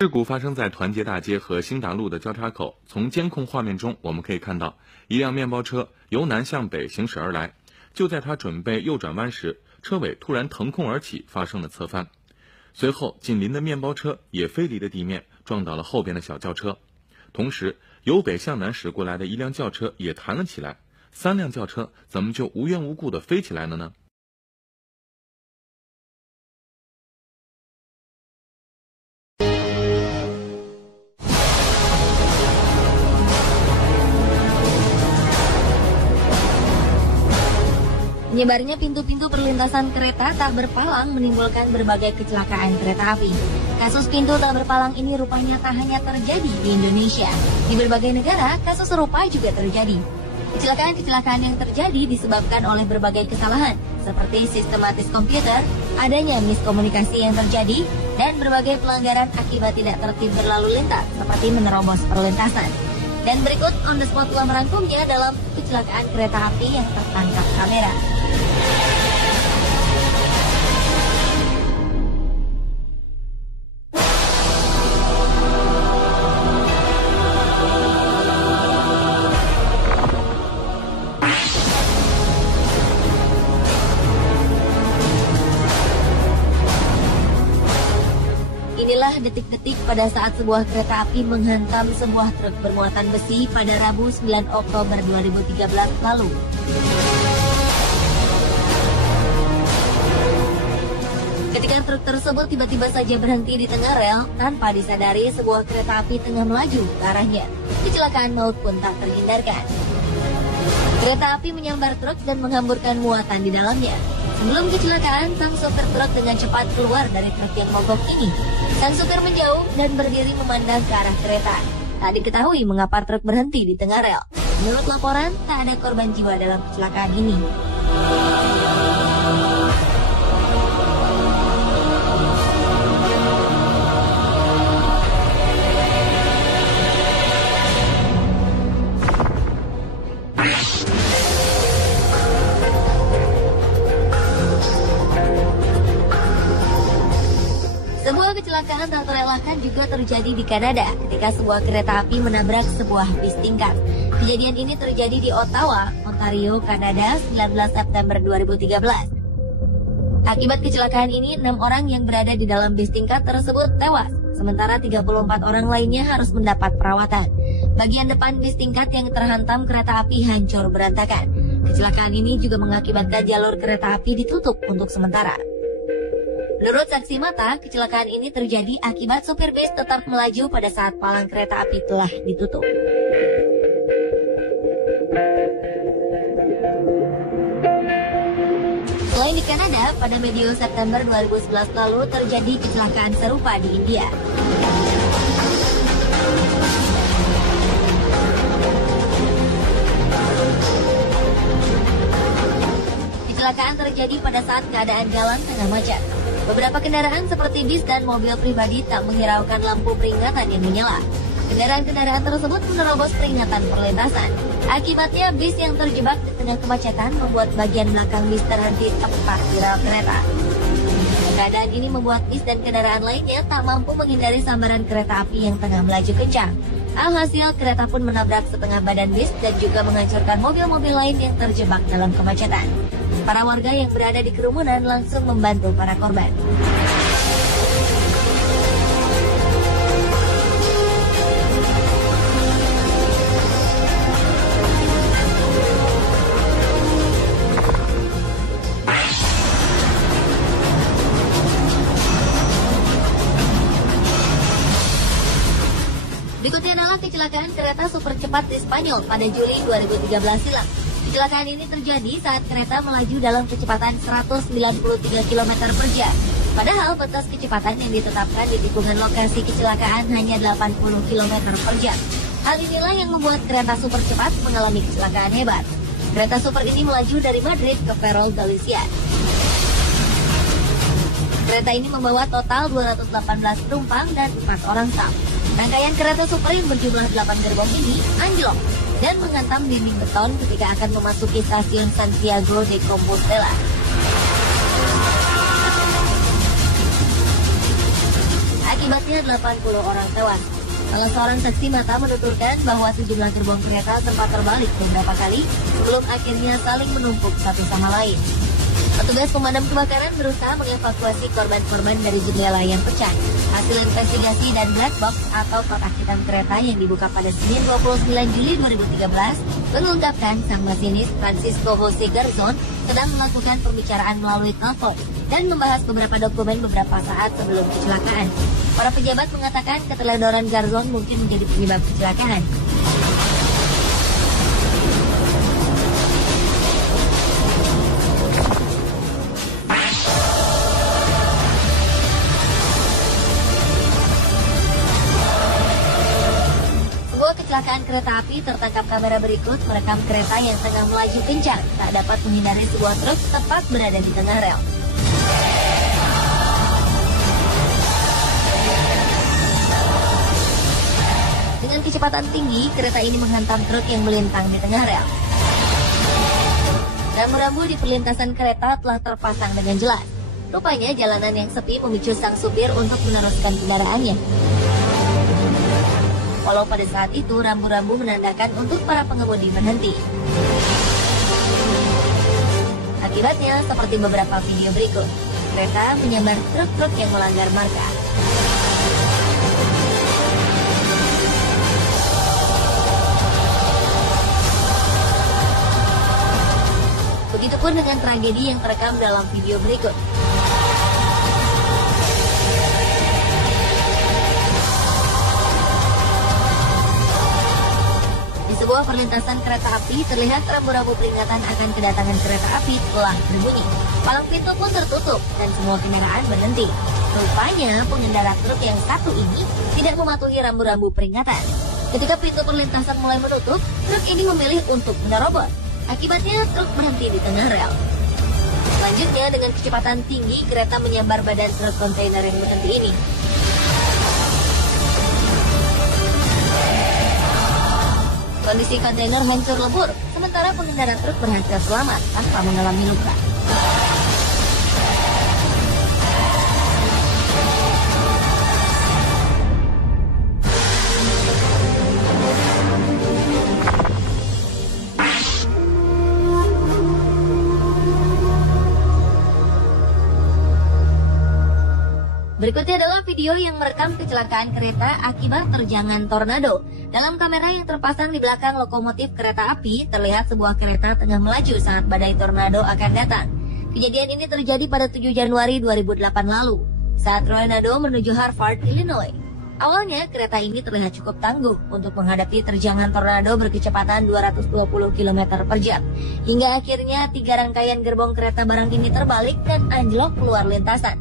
事故发生在团结大街和兴达路的交叉口。从监控画面中，我们可以看到一辆面包车由南向北行驶而来。就在它准备右转弯时，车尾突然腾空而起，发生了侧翻。随后，紧邻的面包车也飞离了地面，撞倒了后边的小轿车。同时，由北向南驶过来的一辆轿车也弹了起来。3辆轿车怎么就无缘无故地飞起来了呢？Menyebarnya pintu-pintu perlintasan kereta tak berpalang menimbulkan berbagai kecelakaan kereta api. Kasus pintu tak berpalang ini rupanya tak hanya terjadi di Indonesia. Di berbagai negara, kasus serupa juga terjadi. Kecelakaan-kecelakaan yang terjadi disebabkan oleh berbagai kesalahan, seperti sistematis komputer, adanya miskomunikasi yang terjadi, dan berbagai pelanggaran akibat tidak tertib berlalu lintas, seperti menerobos perlintasan. Dan berikut on the spot telah merangkumnya dalam kecelakaan kereta api yang tertangkap kamera. Inilah detik-detik pada saat sebuah kereta api menghantam sebuah truk bermuatan besi pada Rabu 9 Oktober 2013 lalu. Ketika truk tersebut tiba-tiba saja berhenti di tengah rel tanpa disadari sebuah kereta api tengah melaju ke arahnya. Kecelakaan maut pun tak terhindarkan. Kereta api menyambar truk dan menghamburkan muatan di dalamnya. Sebelum kecelakaan, sang sopir truk dengan cepat keluar dari truk yang mogok ini. Sang sopir menjauh dan berdiri memandang ke arah kereta. Tak diketahui mengapa truk berhenti di tengah rel. Menurut laporan, tak ada korban jiwa dalam kecelakaan ini. Sebuah kecelakaan tak terelakkan juga terjadi di Kanada ketika sebuah kereta api menabrak sebuah bis tingkat. Kejadian ini terjadi di Ottawa, Ontario, Kanada, 19 September 2013. Akibat kecelakaan ini, 6 orang yang berada di dalam bis tingkat tersebut tewas, sementara 34 orang lainnya harus mendapat perawatan. Bagian depan bis tingkat yang terhantam kereta api hancur berantakan. Kecelakaan ini juga mengakibatkan jalur kereta api ditutup untuk sementara. Menurut saksi mata, kecelakaan ini terjadi akibat sopir bis tetap melaju pada saat palang kereta api telah ditutup. Selain di Kanada, pada medio September 2011 lalu terjadi kecelakaan serupa di India. Kecelakaan terjadi pada saat keadaan jalan tengah macet. Beberapa kendaraan seperti bis dan mobil pribadi tak menghiraukan lampu peringatan yang menyala. Kendaraan-kendaraan tersebut menerobos peringatan perlintasan. Akibatnya bis yang terjebak di tengah kemacetan membuat bagian belakang bis terhenti tepat di rel kereta. Keadaan ini membuat bis dan kendaraan lainnya tak mampu menghindari sambaran kereta api yang tengah melaju kencang. Alhasil kereta pun menabrak setengah badan bis dan juga menghancurkan mobil-mobil lain yang terjebak dalam kemacetan. Para warga yang berada di kerumunan langsung membantu para korban. Berikutnya adalah kecelakaan kereta super cepat di Spanyol pada Juli 2013 silam. Kecelakaan ini terjadi saat kereta melaju dalam kecepatan 193 km per jam. Padahal batas kecepatan yang ditetapkan di tikungan lokasi kecelakaan hanya 80 km per jam. Hal inilah yang membuat kereta super cepat mengalami kecelakaan hebat. Kereta super ini melaju dari Madrid ke Ferrol, Galicia. Kereta ini membawa total 218 penumpang dan 4 orang staf. Rangkaian kereta super yang berjumlah 8 gerbong ini anjlok dan menghantam dinding beton ketika akan memasuki stasiun Santiago de Compostela. Akibatnya setidaknya 80 orang tewas. Salah seorang saksi mata menuturkan bahwa sejumlah gerbong kereta sempat terbalik beberapa kali sebelum akhirnya saling menumpuk satu sama lain. Petugas pemadam kebakaran berusaha mengevakuasi korban-korban dari jendela yang pecah. Hasil investigasi dan black box atau kotak hitam kereta yang dibuka pada Senin 29 Juli 2013 mengungkapkan sang masinis Francisco Jose Garzon sedang melakukan pembicaraan melalui telepon dan membahas beberapa dokumen beberapa saat sebelum kecelakaan. Para pejabat mengatakan keteledoran Garzon mungkin menjadi penyebab kecelakaan. Kecelakaan kereta api tertangkap kamera berikut merekam kereta yang tengah melaju kencang tak dapat menghindari sebuah truk tepat berada di tengah rel. Dengan kecepatan tinggi, kereta ini menghantam truk yang melintang di tengah rel. Rambu-rambu di perlintasan kereta telah terpasang dengan jelas. Rupanya jalanan yang sepi memicu sang supir untuk meneruskan kendaraannya. Walau pada saat itu rambu-rambu menandakan untuk para pengemudi berhenti. Akibatnya, seperti beberapa video berikut, kereta menyambar truk-truk yang melanggar marka. Begitupun dengan tragedi yang terekam dalam video berikut. Sebuah perlintasan kereta api terlihat rambu-rambu peringatan akan kedatangan kereta api telah berbunyi. Palang pintu pun tertutup dan semua kendaraan berhenti. Rupanya pengendara truk yang satu ini tidak mematuhi rambu-rambu peringatan. Ketika pintu perlintasan mulai menutup, truk ini memilih untuk menerobos. Akibatnya truk berhenti di tengah rel. Selanjutnya dengan kecepatan tinggi kereta menyambar badan truk kontainer yang berhenti ini. Kondisi kontainer hancur lebur, sementara pengendara truk berhasil selamat tanpa mengalami luka. Berikutnya adalah video yang merekam kecelakaan kereta akibat terjangan tornado. Dalam kamera yang terpasang di belakang lokomotif kereta api, terlihat sebuah kereta tengah melaju saat badai tornado akan datang. Kejadian ini terjadi pada 7 Januari 2008 lalu, saat tornado menuju Hartford, Illinois. Awalnya, kereta ini terlihat cukup tangguh untuk menghadapi terjangan tornado berkecepatan 220 km per jam. Hingga akhirnya 3 rangkaian gerbong kereta barang ini terbalik dan anjlok keluar lintasan.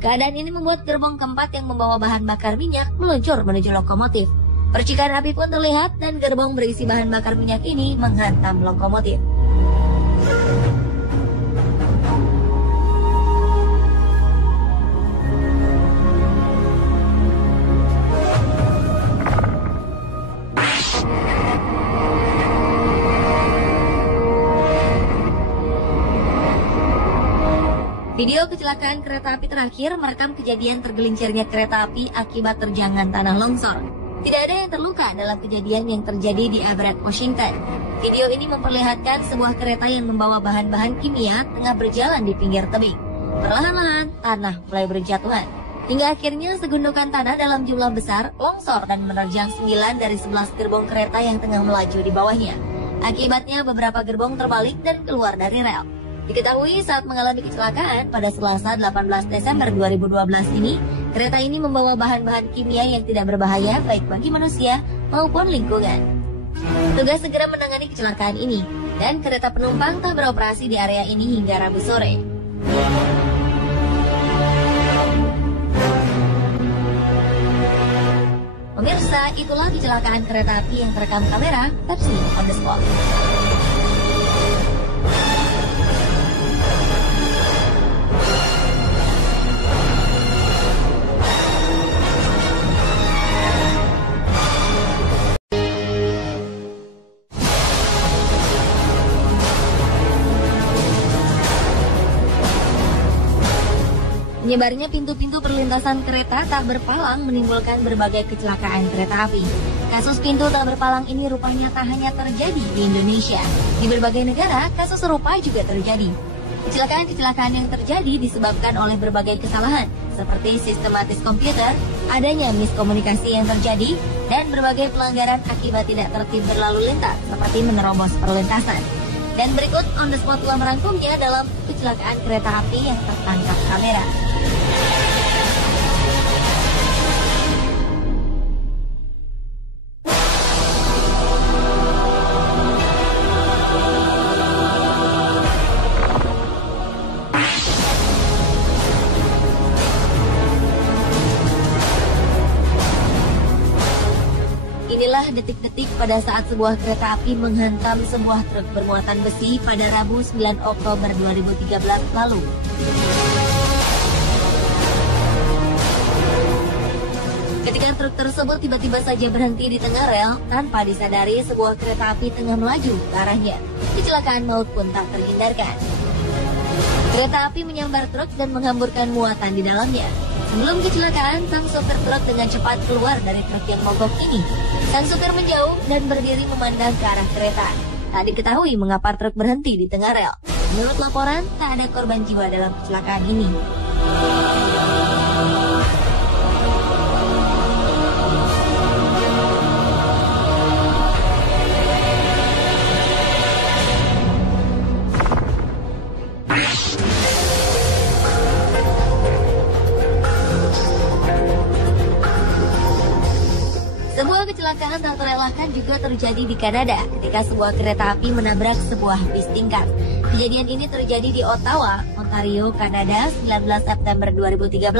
Keadaan ini membuat gerbong keempat yang membawa bahan bakar minyak meluncur menuju lokomotif. Percikan api pun terlihat dan gerbong berisi bahan bakar minyak ini menghantam lokomotif. Video kecelakaan kereta api terakhir merekam kejadian tergelincirnya kereta api akibat terjangan tanah longsor. Tidak ada yang terluka dalam kejadian yang terjadi di Everett, Washington. Video ini memperlihatkan sebuah kereta yang membawa bahan-bahan kimia tengah berjalan di pinggir tebing. Perlahan-lahan, tanah mulai berjatuhan. Hingga akhirnya segundukan tanah dalam jumlah besar longsor dan menerjang 9 dari 11 gerbong kereta yang tengah melaju di bawahnya. Akibatnya beberapa gerbong terbalik dan keluar dari rel. Diketahui saat mengalami kecelakaan pada Selasa 18 Desember 2012 ini, kereta ini membawa bahan-bahan kimia yang tidak berbahaya baik bagi manusia maupun lingkungan. Tugas segera menangani kecelakaan ini, dan kereta penumpang tak beroperasi di area ini hingga Rabu sore. Pemirsa, itulah kecelakaan kereta api yang terekam kamera Pepsi on the spot. Menyebarnya pintu-pintu perlintasan kereta tak berpalang menimbulkan berbagai kecelakaan kereta api. Kasus pintu tak berpalang ini rupanya tak hanya terjadi di Indonesia. Di berbagai negara, kasus serupa juga terjadi. Kecelakaan-kecelakaan yang terjadi disebabkan oleh berbagai kesalahan, seperti sistematis komputer, adanya miskomunikasi yang terjadi, dan berbagai pelanggaran akibat tidak tertib berlalu lintas, seperti menerobos perlintasan. Dan berikut on the spot telah merangkumnya dalam kecelakaan kereta api yang tertangkap kamera. Inilah detik-detik pada saat sebuah kereta api menghantam sebuah truk bermuatan besi pada Rabu 9 Oktober 2013 lalu. Ketika truk tersebut tiba-tiba saja berhenti di tengah rel, tanpa disadari sebuah kereta api tengah melaju ke arahnya. Kecelakaan maut pun tak terhindarkan. Kereta api menyambar truk dan menghamburkan muatan di dalamnya. Sebelum kecelakaan, sang sopir truk dengan cepat keluar dari truk yang mogok ini. Sang supir menjauh dan berdiri memandang ke arah kereta. Tak diketahui mengapa truk berhenti di tengah rel. Menurut laporan, tak ada korban jiwa dalam kecelakaan ini. Kecelakaan tak terelakkan juga terjadi di Kanada ketika sebuah kereta api menabrak sebuah bis tingkat. Kejadian ini terjadi di Ottawa, Ontario, Kanada, 19 September 2013.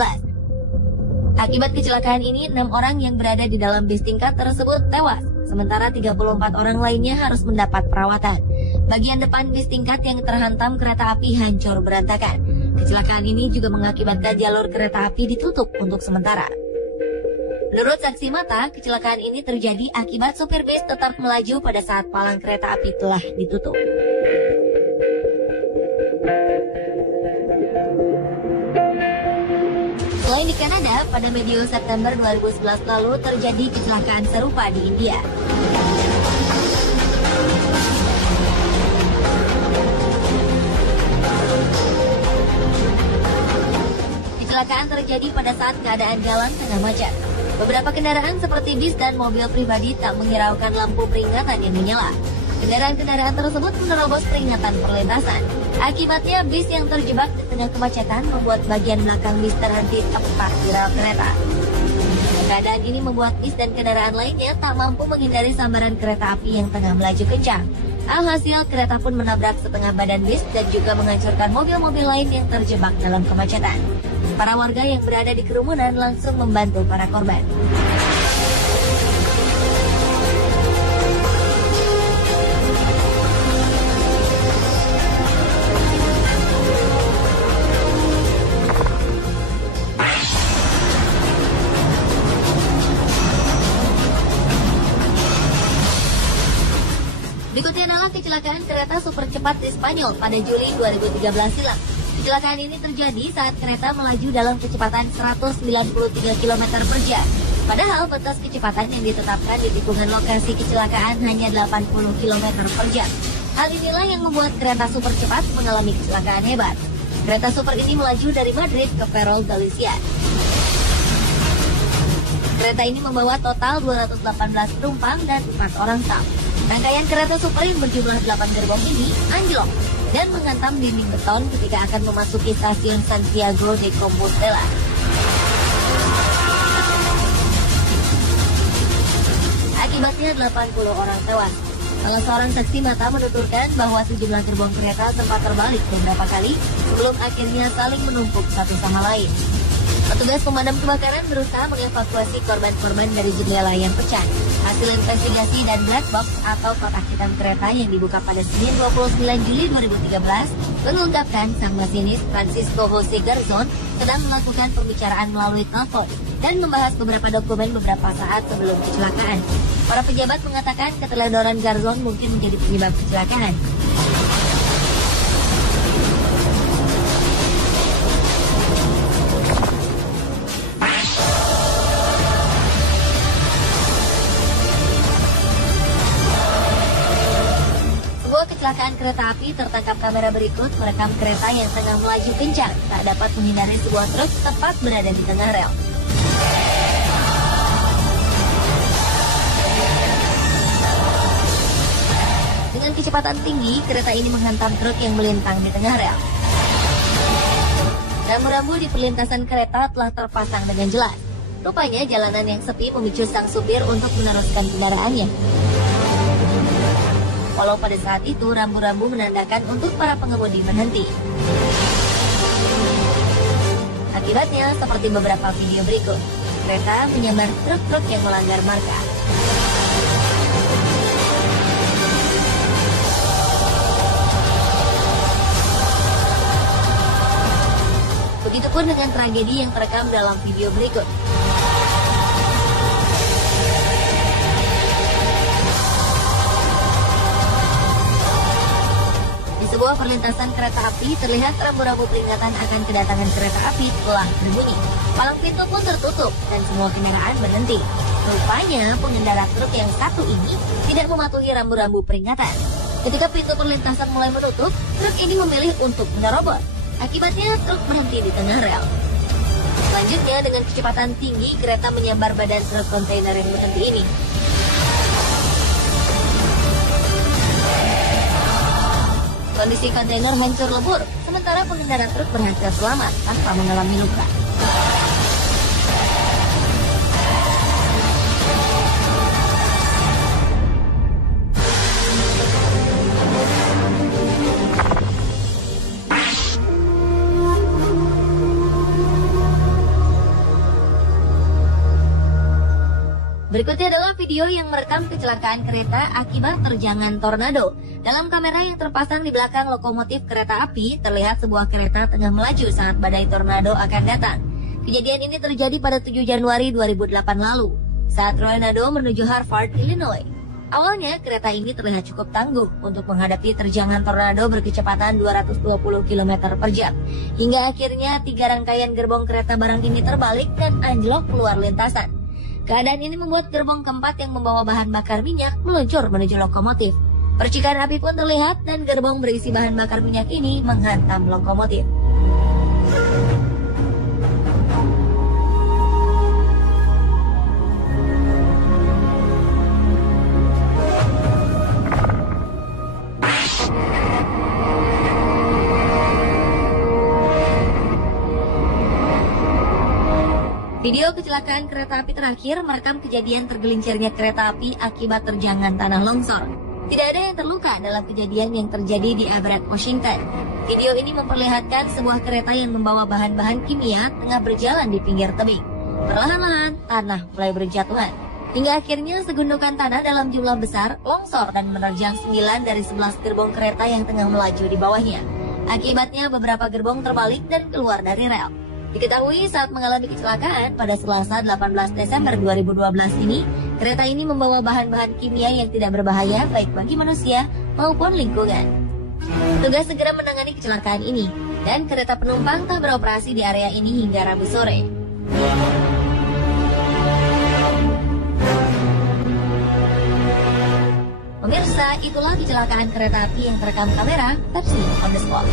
Akibat kecelakaan ini, 6 orang yang berada di dalam bis tingkat tersebut tewas, sementara 34 orang lainnya harus mendapat perawatan. Bagian depan bis tingkat yang terhantam kereta api hancur berantakan. Kecelakaan ini juga mengakibatkan jalur kereta api ditutup untuk sementara. Menurut saksi mata, kecelakaan ini terjadi akibat supir bis tetap melaju pada saat palang kereta api telah ditutup. Selain di Kanada, pada medio September 2011 lalu terjadi kecelakaan serupa di India. Kecelakaan terjadi pada saat keadaan jalan tengah macet. Beberapa kendaraan seperti bis dan mobil pribadi tak menghiraukan lampu peringatan yang menyala. Kendaraan-kendaraan tersebut menerobos peringatan perlintasan. Akibatnya bis yang terjebak di tengah kemacetan membuat bagian belakang bis terhenti tepat di rel kereta. Keadaan ini membuat bis dan kendaraan lainnya tak mampu menghindari sambaran kereta api yang tengah melaju kencang. Alhasil kereta pun menabrak setengah badan bis dan juga menghancurkan mobil-mobil lain yang terjebak dalam kemacetan. Para warga yang berada di kerumunan langsung membantu para korban. Berikutnya adalah kecelakaan kereta super cepat di Spanyol pada Juli 2013 silam. Kecelakaan ini terjadi saat kereta melaju dalam kecepatan 193 km per jam. Padahal batas kecepatan yang ditetapkan di tikungan lokasi kecelakaan hanya 80 km per jam. Hal inilah yang membuat kereta super cepat mengalami kecelakaan hebat. Kereta super ini melaju dari Madrid ke Ferrol, Galicia. Kereta ini membawa total 218 penumpang dan 4 orang staf. Rangkaian kereta super yang berjumlah 8 gerbong ini anjlok dan menghantam dinding beton ketika akan memasuki stasiun Santiago de Compostela. Akibatnya 80 orang tewas. Salah seorang saksi mata menuturkan bahwa sejumlah gerbong kereta sempat terbalik beberapa kali sebelum akhirnya saling menumpuk satu sama lain. Petugas pemadam kebakaran berusaha mengevakuasi korban-korban dari jendela yang pecah. Hasil investigasi dan black box atau kotak hitam kereta yang dibuka pada Senin 29 Juli 2013 mengungkapkan sang masinis Francisco Jose Garzon sedang melakukan pembicaraan melalui telepon dan membahas beberapa dokumen beberapa saat sebelum kecelakaan. Para pejabat mengatakan keteledoran Garzon mungkin menjadi penyebab kecelakaan. kereta api tertangkap kamera berikut merekam kereta yang tengah melaju kencang tak dapat menghindari sebuah truk tepat berada di tengah rel. Dengan kecepatan tinggi, kereta ini menghantam truk yang melintang di tengah rel. Rambu-rambu di perlintasan kereta telah terpasang dengan jelas. Rupanya jalanan yang sepi memicu sang supir untuk meneruskan kendaraannya. Walau pada saat itu rambu-rambu menandakan untuk para pengemudi berhenti. Akibatnya seperti beberapa video berikut, kereta menyambar truk-truk yang melanggar marka. Begitupun dengan tragedi yang terekam dalam video berikut. Di sebuah perlintasan kereta api terlihat rambu-rambu peringatan akan kedatangan kereta api telah berbunyi. Palang pintu pun tertutup dan semua kendaraan berhenti. Rupanya pengendara truk yang satu ini tidak mematuhi rambu-rambu peringatan. Ketika pintu perlintasan mulai menutup, truk ini memilih untuk menerobos. Akibatnya truk berhenti di tengah rel. Selanjutnya dengan kecepatan tinggi kereta menyambar badan truk kontainer yang berhenti ini. Kondisi kontainer hancur lebur, sementara pengendara truk berhasil selamat tanpa mengalami luka. Berikutnya adalah video yang merekam kecelakaan kereta akibat terjangan tornado. Dalam kamera yang terpasang di belakang lokomotif kereta api, terlihat sebuah kereta tengah melaju saat badai tornado akan datang. Kejadian ini terjadi pada 7 Januari 2008 lalu, saat tornado menuju Hartford, Illinois. Awalnya, kereta ini terlihat cukup tangguh untuk menghadapi terjangan tornado berkecepatan 220 km per jam. Hingga akhirnya 3 rangkaian gerbong kereta barang ini terbalik dan anjlok keluar lintasan. Keadaan ini membuat gerbong keempat yang membawa bahan bakar minyak meluncur menuju lokomotif. Percikan api pun terlihat dan gerbong berisi bahan bakar minyak ini menghantam lokomotif. Video kecelakaan kereta api terakhir merekam kejadian tergelincirnya kereta api akibat terjangan tanah longsor. Tidak ada yang terluka dalam kejadian yang terjadi di Everett, Washington. Video ini memperlihatkan sebuah kereta yang membawa bahan-bahan kimia tengah berjalan di pinggir tebing. Perlahan-lahan, tanah mulai berjatuhan. Hingga akhirnya segundukan tanah dalam jumlah besar longsor dan menerjang 9 dari 11 gerbong kereta yang tengah melaju di bawahnya. Akibatnya beberapa gerbong terbalik dan keluar dari rel. Diketahui saat mengalami kecelakaan pada Selasa 18 Desember 2012 ini, kereta ini membawa bahan-bahan kimia yang tidak berbahaya baik bagi manusia maupun lingkungan. Tugas segera menangani kecelakaan ini, dan kereta penumpang tak beroperasi di area ini hingga Rabu sore. Pemirsa, itulah kecelakaan kereta api yang terekam kamera versi on the spot.